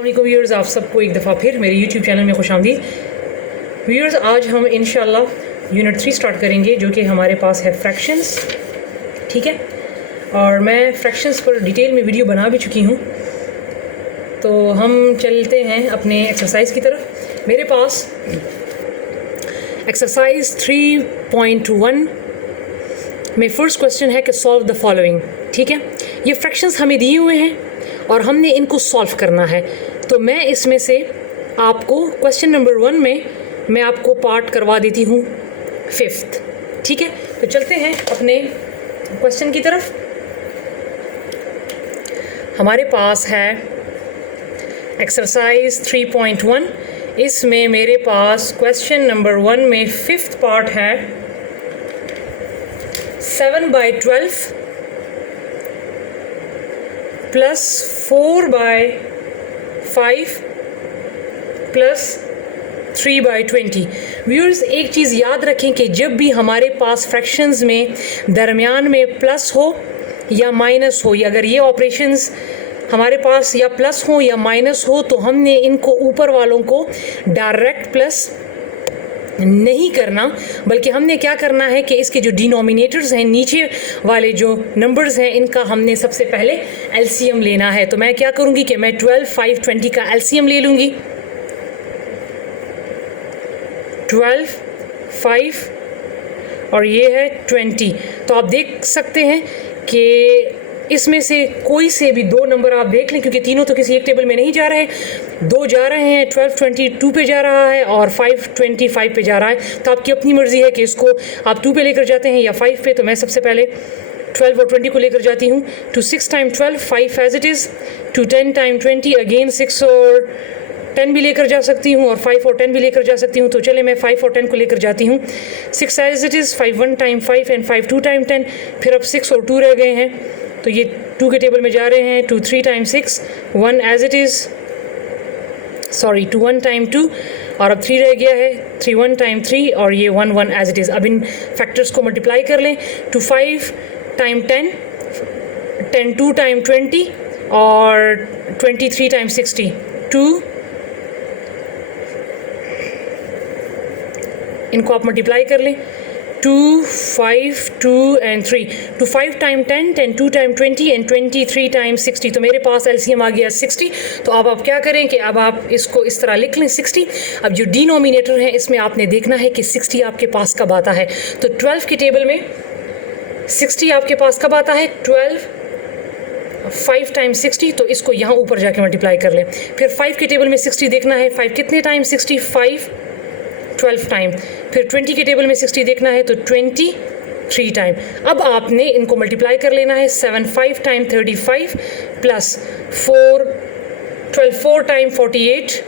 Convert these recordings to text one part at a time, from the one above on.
अस्सलामुअलैकुम व्यूअर्स, आप सबको एक दफ़ा फिर मेरे YouTube चैनल में खुशामदीद। व्यूअर्स, आज हम इंशाल्लाह यूनिट 3 स्टार्ट करेंगे जो कि हमारे पास है फ्रैक्शंस। ठीक है, और मैं फ्रैक्शंस पर डिटेल में वीडियो बना भी चुकी हूँ। तो हम चलते हैं अपने एक्सरसाइज की तरफ। मेरे पास एक्सरसाइज 3.1 में फ़र्स्ट क्वेश्चन है कि सॉल्व द फॉलोइंग। ठीक है, ये फ्रैक्शंस हमें दिए हुए हैं और हमने इनको सॉल्व करना है। तो मैं इसमें से आपको क्वेश्चन नंबर 1 में मैं आपको पार्ट करवा देती हूँ 5th। ठीक है, तो चलते हैं अपने क्वेश्चन की तरफ। हमारे पास है एक्सरसाइज 3.1। इसमें मेरे पास क्वेश्चन नंबर 1 में 5th पार्ट है 7/12 प्लस 4/5 प्लस 3/20। व्यूअर्स, एक चीज़ याद रखें कि जब भी हमारे पास फ्रैक्शंस में दरमियान में प्लस हो या माइनस हो, या अगर ये ऑपरेशंस हमारे पास या प्लस हो या माइनस हो, तो हमने इनको ऊपर वालों को डायरेक्ट प्लस नहीं करना, बल्कि हमने क्या करना है कि इसके जो डिनोमिनेटर्स हैं, नीचे वाले जो नंबर्स हैं, इनका हमने सबसे पहले एलसीएम लेना है। तो मैं क्या करूँगी कि मैं 12, 5, 20 का एलसीएम ले लूँगी। 12, 5 और ये है 20। तो आप देख सकते हैं कि इसमें से कोई से भी दो नंबर आप देख लें, क्योंकि तीनों तो किसी एक टेबल में नहीं जा रहे, दो जा रहे हैं। 12 22 पे जा रहा है और 5 25 पे जा रहा है। तो आपकी अपनी मर्ज़ी है कि इसको आप 2 पे लेकर जाते हैं या 5 पे। तो मैं सबसे पहले 12 और 20 को लेकर जाती हूँ। Two 6 time 12, 5 as it is. Two 10 time 20, again 6 और 10 भी लेकर जा सकती हूँ और 5 और 10 भी लेकर जा सकती हूँ। तो चले मैं 5 और 10 को लेकर जाती हूँ। 6 as it is, 5 1 time 5 and 5 2 time 10। फिर अब 6 और 2 रह गए हैं, तो ये 2 के टेबल में जा रहे हैं। 2 3 time 6, 1 as it is, sorry 2 1 time 2, और अब 3 रह गया है। 3 1 टाइम 3 और ये 1 1 एज इट इज़। अब इन फैक्टर्स को मल्टीप्लाई कर लें। 2 5 टाइम 10, 10 2 टाइम 20 और 23 टाइम 60। 2 इनको आप मल्टीप्लाई कर लें। 2 5 2 and 3। 2 5 time 10, 10 2 time 20 and 23 time 60। तो मेरे पास एलसीएम आ गया 60। तो अब आप क्या करें कि अब आप इसको इस तरह लिख लें 60। अब जो डिनोमिनेटर है इसमें आपने देखना है कि 60 आपके पास कब आता है। तो 12 के टेबल में 60 आपके पास कब आता है? 12 5 टाइम 60। तो इसको यहाँ ऊपर जाके मल्टीप्लाई कर लें। फिर 5 के टेबल में 60 देखना है। 5 कितने टाइम 60? 5 12 टाइम। फिर 20 के टेबल में 60 देखना है, तो 23 टाइम। अब आपने इनको मल्टीप्लाई कर लेना है। 7 5 time 35 plus 4 12 4 time 48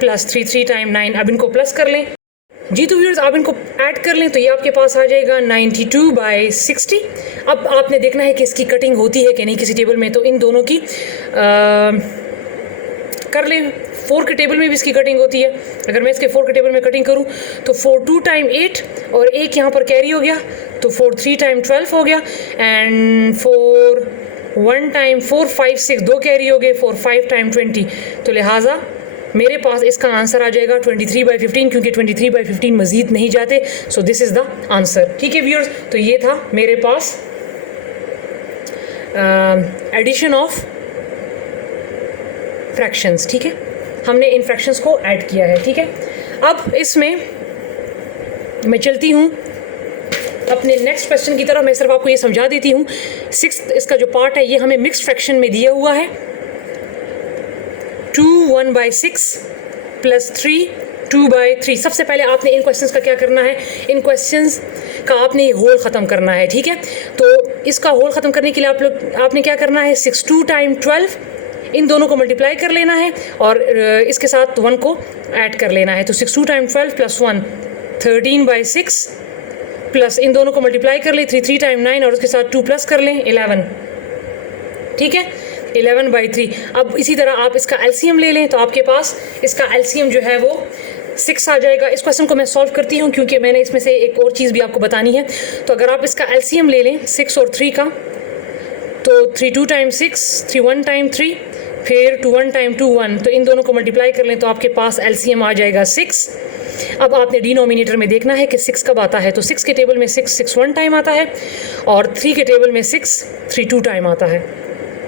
plus 3 3 time 9। अब इनको प्लस कर लें जी। तो व्यूअर्स, आप इनको ऐड कर लें तो ये आपके पास आ जाएगा 92/60। अब आपने देखना है कि इसकी कटिंग होती है कि नहीं किसी टेबल में। तो इन दोनों की कर लें। 4 के टेबल में भी इसकी कटिंग होती है। अगर मैं इसके 4 के टेबल में कटिंग करूं तो 4 2 टाइम 8 और एक यहाँ पर कैरी हो गया, तो 4 3 टाइम 12 हो गया एंड 4 1 टाइम 4 5 6 दो कैरी हो गए, 4 5 टाइम 20। तो लिहाजा मेरे पास इसका आंसर आ जाएगा 23/15, क्योंकि 23/15 मज़ीद नहीं जाते। So this is the answer. ठीक है व्यूअर्स, तो ये था मेरे पास एडिशन ऑफ फ्रैक्शंस। ठीक है, हमने इन फ्रैक्शंस को ऐड किया है। ठीक है, अब इसमें मैं चलती हूँ अपने नेक्स्ट क्वेश्चन की तरफ। मैं सिर्फ आपको ये समझा देती हूँ। 6th इसका जो पार्ट है ये हमें मिक्स्ड फ्रैक्शन में दिया हुआ है। 2 1/6 प्लस 3 2/3। सबसे पहले आपने इन क्वेश्चंस का क्या करना है? इन क्वेश्चंस का आपने होल ख़त्म करना है। ठीक है, तो इसका होल ख़त्म करने के लिए आपने क्या करना है? 6 2 टाइम 12, इन दोनों को मल्टीप्लाई कर लेना है और इसके साथ 1 को ऐड कर लेना है। तो 6 2 टाइम 12 प्लस 1 13/6 प्लस इन दोनों को मल्टीप्लाई कर लें 3 3 टाइम 9 और उसके साथ 2 प्लस कर लें 11। ठीक है, 11/3। अब इसी तरह आप इसका एलसीएम ले लें तो आपके पास इसका एलसीएम जो है वो 6 आ जाएगा। इस क्वेश्चन को मैं सॉल्व करती हूँ क्योंकि मैंने इसमें से एक और चीज़ भी आपको बतानी है। तो अगर आप इसका एलसीएम ले लें 6 और 3 का, तो 3 2 टाइम 6, 3 1 टाइम 3, फिर 2 1 टाइम 2 1, तो इन दोनों को मल्टीप्लाई कर लें तो आपके पास एलसीएम आ जाएगा 6। अब आपने डिनोमिनेटर में देखना है कि 6 कब आता है, तो 6 के टेबल में 6 6 1 टाइम आता है और 3 के टेबल में 6 3 2 टाइम आता है।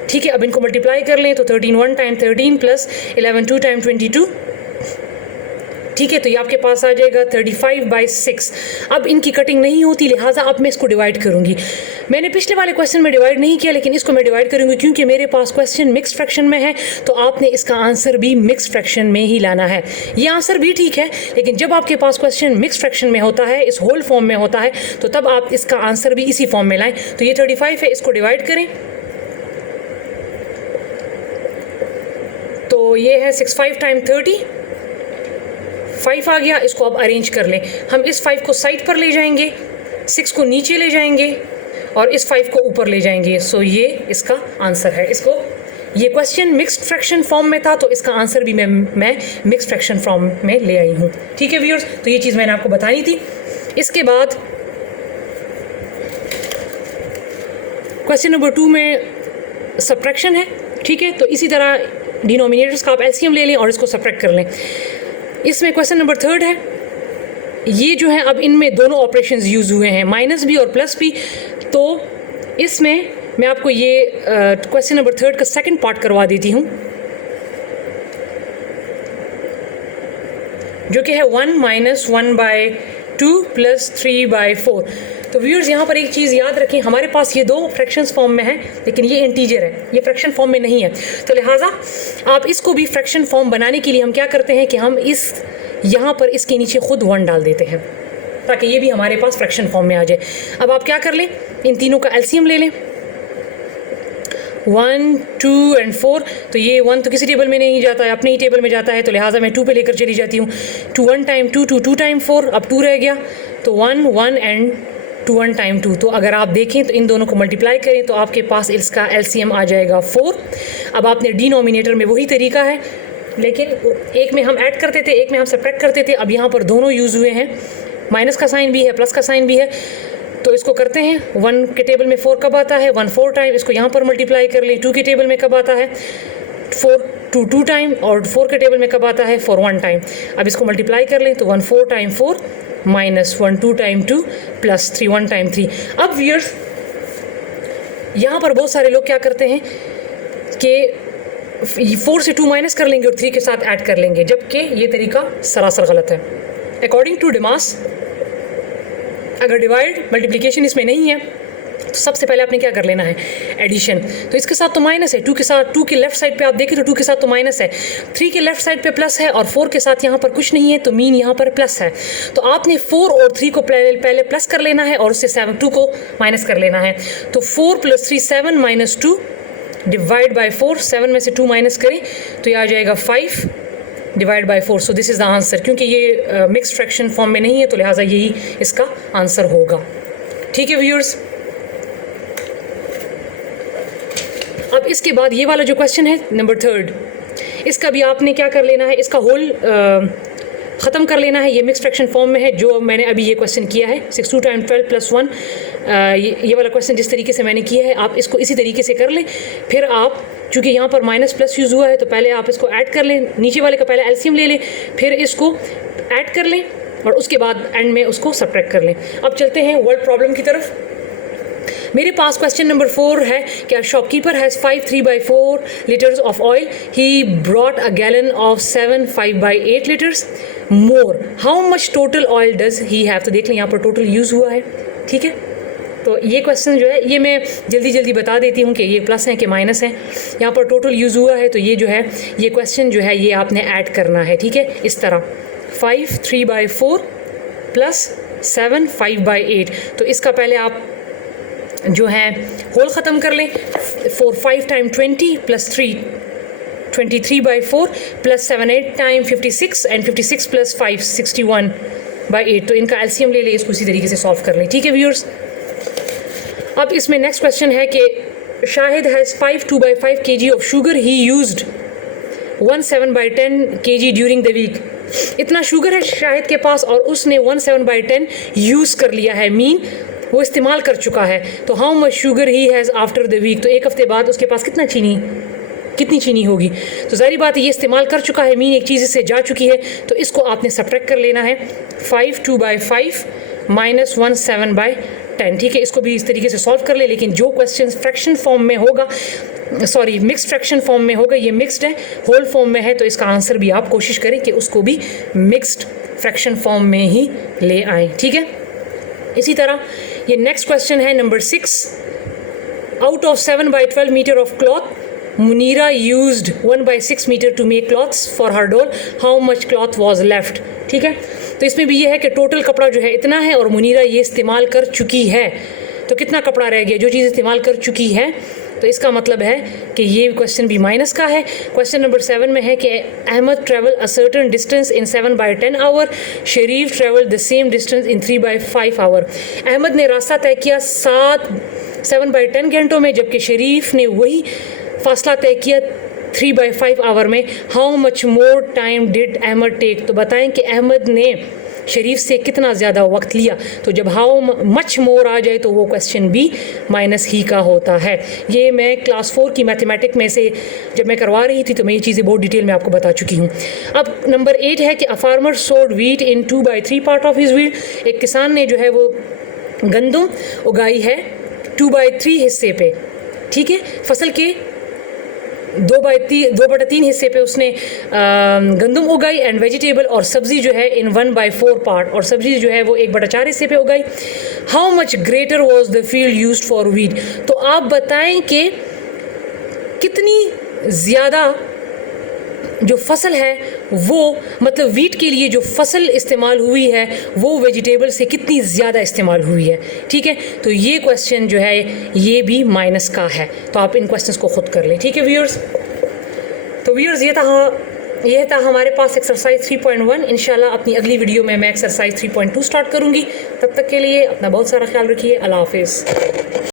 ठीक है, अब इनको मल्टीप्लाई कर लें तो 13 1 टाइम 13 प्लस 11 2 टाइम 22। ठीक है, तो ये आपके पास आ जाएगा 35/6। अब इनकी कटिंग नहीं होती, लिहाजा अब मैं इसको डिवाइड करूंगी। मैंने पिछले वाले क्वेश्चन में डिवाइड नहीं किया, लेकिन इसको मैं डिवाइड करूंगी क्योंकि मेरे पास क्वेश्चन मिक्स फ्रैक्शन में है, तो आपने इसका आंसर भी मिक्स फ्रैक्शन में ही लाना है। ये आंसर भी ठीक है, लेकिन जब आपके पास क्वेश्चन मिक्स फ्रैक्शन में होता है, इस होल फॉर्म में होता है, तो तब आप इसका आंसर भी इसी फॉर्म में लाएं। तो ये 35 है, इसको डिवाइड करें तो ये है 6 5 टाइम 30, 5 आ गया। इसको अब अरेंज कर लें। हम इस 5 को साइड पर ले जाएंगे, 6 को नीचे ले जाएंगे और इस 5 को ऊपर ले जाएंगे। सो ये इसका आंसर है। इसको, ये क्वेश्चन मिक्स्ड फ्रैक्शन फॉर्म में था, तो इसका आंसर भी मैं मिक्स्ड फ्रैक्शन फॉर्म में ले आई हूँ। ठीक है व्यूअर्स, तो ये चीज़ मैंने आपको बतानी थी। इसके बाद क्वेश्चन नंबर 2 में सब्ट्रैक्शन है। ठीक है, तो इसी तरह डिनोमिनेटर्स का आप एलसीएम ले लें और इसको सब्ट्रैक्ट कर लें। इसमें क्वेश्चन नंबर 3 है। ये जो है, अब इनमें दोनों ऑपरेशंस यूज़ हुए हैं, माइनस भी और प्लस भी। तो इसमें मैं आपको ये क्वेश्चन नंबर 3 का सेकंड पार्ट करवा देती हूँ, जो कि है 1 - 1/2 + 3/4। तो व्यूअर्स, यहाँ पर एक चीज़ याद रखें, हमारे पास ये दो फ्रैक्शंस फॉर्म में है, लेकिन ये इंटीजर है, ये फ्रैक्शन फॉर्म में नहीं है। तो लिहाजा आप इसको भी फ्रैक्शन फॉर्म बनाने के लिए हम क्या करते हैं कि हम इस यहाँ पर इसके नीचे खुद 1 डाल देते हैं, ताकि ये भी हमारे पास फ्रैक्शन फॉर्म में आ जाए। अब आप क्या कर लें, इन तीनों का एलसीएम ले लें, 1 2 और 4। तो ये 1 तो किसी टेबल में नहीं जाता है, अपने ही टेबल में जाता है, तो लिहाजा मैं 2 पे लेकर चली जाती हूँ। 2 1 टाइम 2 2 2 टाइम 4, अब 2 रह गया, तो 1 1 एंड 2 1 टाइम 2। तो अगर आप देखें तो इन दोनों को मल्टीप्लाई करें तो आपके पास इसका एलसीएम आ जाएगा 4। अब आपने डिनोमिनेटर में वही तरीका है, लेकिन एक में हम ऐड करते थे, एक में हम सब्ट्रैक्ट करते थे। अब यहाँ पर दोनों यूज़ हुए हैं, माइनस का साइन भी है, प्लस का साइन भी है। तो इसको करते हैं, 1 के टेबल में 4 कब आता है, 1 4 टाइम। इसको यहाँ पर मल्टीप्लाई कर लें, 2 के टेबल में कब आता है, 4 2 2 टाइम, और 4 के टेबल में कब आता है, 4 1 टाइम। अब इसको मल्टीप्लाई कर लें तो 1 4 time 4 minus 1 2 time 2 plus 3 1 time 3। अब व्यूअर्स, यहाँ पर बहुत सारे लोग क्या करते हैं कि 4 से 2 माइनस कर लेंगे और 3 के साथ ऐड कर लेंगे, जबकि ये तरीका सरासर गलत है। अकॉर्डिंग टू डिमास, अगर डिवाइड मल्टीप्लिकेशन इसमें नहीं है तो सबसे पहले आपने क्या कर लेना है, एडिशन। तो इसके साथ तो माइनस है, 2 के साथ, 2 के लेफ्ट साइड पे आप देखें तो 2 के साथ तो माइनस है, 3 के लेफ्ट साइड पे प्लस है और 4 के साथ यहाँ पर कुछ नहीं है, तो मीन यहाँ पर प्लस है। तो आपने 4 और 3 को पहले प्लस कर लेना है और उससे 2 को माइनस कर लेना है। तो 4 + 3 7 - 2 डिवाइड बाई 4, 7 में से 2 माइनस करें तो ये आ जाएगा 5 divide by 4। So this is the answer. क्योंकि ये मिक्स फ्रैक्शन फॉर्म में नहीं है, तो लिहाजा यही इसका आंसर होगा। ठीक है व्यूअर्स, अब इसके बाद ये वाला जो क्वेश्चन है नंबर 3, इसका भी आपने क्या कर लेना है, इसका होल ख़त्म कर लेना है। ये मिक्स फ्रैक्शन फॉर्म में है, जो मैंने अभी ये क्वेश्चन किया है, 6 2 टाइम 12 + 1। ये वाला क्वेश्चन जिस तरीके से मैंने किया है, आप इसको इसी तरीके से कर लें। फिर आप, चूँकि यहाँ पर माइनस प्लस यूज़ हुआ है, तो पहले आप इसको ऐड कर लें, नीचे वाले का पहले एलसीएम ले लें, फिर इसको ऐड कर लें और उसके बाद एंड में उसको सब्ट्रैक्ट कर लें। अब चलते हैं वर्ड प्रॉब्लम की तरफ। मेरे पास क्वेश्चन नंबर 4 है कि shopkeeper has 5 3/4 litres of oil, he brought a gallon of 7 5/8 litres more, how much total oil does he have. तो देख लें यहाँ पर टोटल यूज़ हुआ है। ठीक है, तो ये क्वेश्चन जो है, ये मैं जल्दी बता देती हूँ कि ये प्लस है कि माइनस है। यहाँ पर टोटल यूज़ हुआ है, तो ये जो है, ये क्वेश्चन जो है, ये आपने ऐड करना है। ठीक है, इस तरह 5 3/4 प्लस 7 5/8। तो इसका पहले आप जो है होल ख़त्म कर लें। 4 5 time 20 plus 3 23/4 plus 7 8 time 56 and 56 plus 5 61/8। तो इनका एलसीएम ले लें, इसको इसी तरीके से सॉल्व कर लें। ठीक है व्यूअर्स, अब इसमें नेक्स्ट क्वेश्चन है कि Shahid has 5 2/5 kg of sugar, he used 1 7/10 kg during the week. इतना शुगर है शाहिद के पास और उसने 1 7/10 यूज़ कर लिया है, मीन वो इस्तेमाल कर चुका है। तो how much sugar he has after the week. तो एक हफ्ते बाद उसके पास कितना चीनी कितनी चीनी होगी। तो ज़ाहिर बात है ये इस्तेमाल कर चुका है, मीन एक चीज़ इससे जा चुकी है, तो इसको आपने सब्ट्रैक्ट कर लेना है। 5 2/5 माइनस 1 7/10, ठीक है। इसको भी इस तरीके से सॉल्व कर ले, लेकिन जो क्वेश्चन फ्रैक्शन फॉर्म में होगा, सॉरी मिक्स्ड फ्रैक्शन फॉर्म में होगा, ये मिक्स्ड है, होल फॉर्म में है, तो इसका आंसर भी आप कोशिश करें कि उसको भी मिक्स्ड फ्रैक्शन फॉर्म में ही ले आएँ, ठीक है। इसी तरह ये नेक्स्ट क्वेश्चन है number 6। Out of 7/12 metre of cloth Munira used 1/6 metre to make clothes for her doll, how much cloth was left, ठीक है। तो इसमें भी ये है कि टोटल कपड़ा जो है इतना है और मुनीरा ये इस्तेमाल कर चुकी है, तो कितना कपड़ा रह गया। जो चीज़ इस्तेमाल कर चुकी है तो इसका मतलब है कि ये क्वेश्चन भी माइनस का है। क्वेश्चन नंबर 7 में है कि Ahmad travel a certain distance in 7/10 hour, Sharif travel the same distance in 3/5 hour. Ahmad ने रास्ता तय किया 7/10 घंटों में, जबकि शरीफ ने वही फासला तय किया 3/5 आवर में। How much more time did Ahmad take, तो बताएं कि अहमद ने शरीफ से कितना ज़्यादा वक्त लिया। तो जब हाउ मच मोर आ जाए तो वो क्वेश्चन भी माइनस ही का होता है। ये मैं क्लास 4 की मैथमेटिक्स में से जब मैं करवा रही थी तो मैं ये चीज़ें बहुत डिटेल में आपको बता चुकी हूँ। अब नंबर 8 है कि अ फार्मर सोड wheat in 2/3 part of his wheat. एक किसान ने जो है वो गंदम उगाई है 2/3 हिस्से पे, ठीक है। फसल के 2/3 हिस्से पे उसने गंदम उगाई एंड वेजिटेबल और सब्ज़ी जो है इन 1/4 पार्ट, और सब्ज़ी जो है वो 1/4 हिस्से पे उगाई। How much greater was the field used for wheat, तो आप बताएं कि कितनी ज़्यादा जो फसल है वो, मतलब वीट के लिए जो फसल इस्तेमाल हुई है वो वेजिटेबल से कितनी ज़्यादा इस्तेमाल हुई है, ठीक है। तो ये क्वेश्चन जो है ये भी माइनस का है, तो आप इन क्वेश्चंस को खुद कर लें, ठीक है व्यूअर्स। तो व्यूअर्स ये था हमारे पास एक्सरसाइज 3.1। इंशाल्लाह अपनी अगली वीडियो में मैं एक्सरसाइज 3.2 स्टार्ट करूँगी। तब तक के लिए अपना बहुत सारा ख्याल रखिए। अल्लाह हाफिज़।